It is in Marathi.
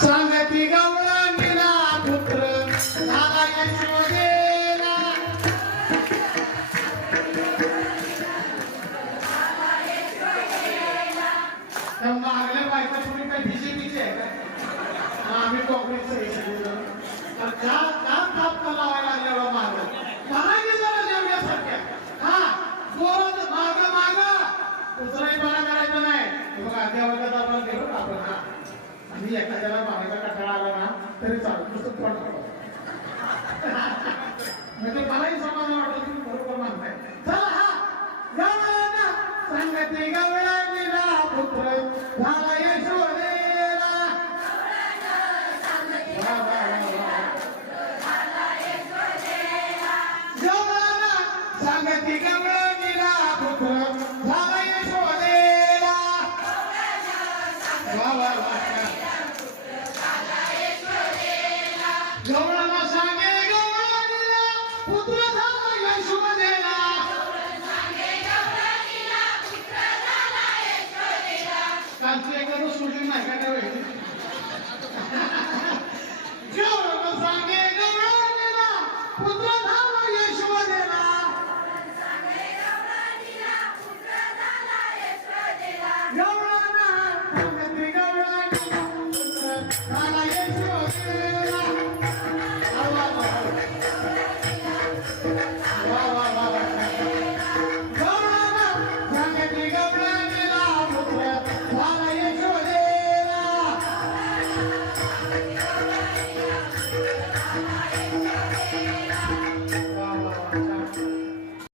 सांगती गवळा निला पुत्र. मागल्या बायका तुम्ही काय बीजेपीचे आहे का? आम्ही काँग्रेसचे का का थाप लावायला लागल्या माग. काय जरा जेवण्यासारख्या हा जोरात माग माग. उचलाईपणा करायचं नाही. हे बघा आपण? हा. आणि एखाद्याला मारायचा कटाळा आला ना तरी चालू नुसतं पण म्हणजे मलाही समाधान वाटलं की बरोबर मानताय. चला हा. सांगते गवळा पुत्र. झाला वा वा गवळाला सांगे गवळा दिला पुत्र झाला यशो दिला कांती एका सुटली नाही का गवळाला सांगे Música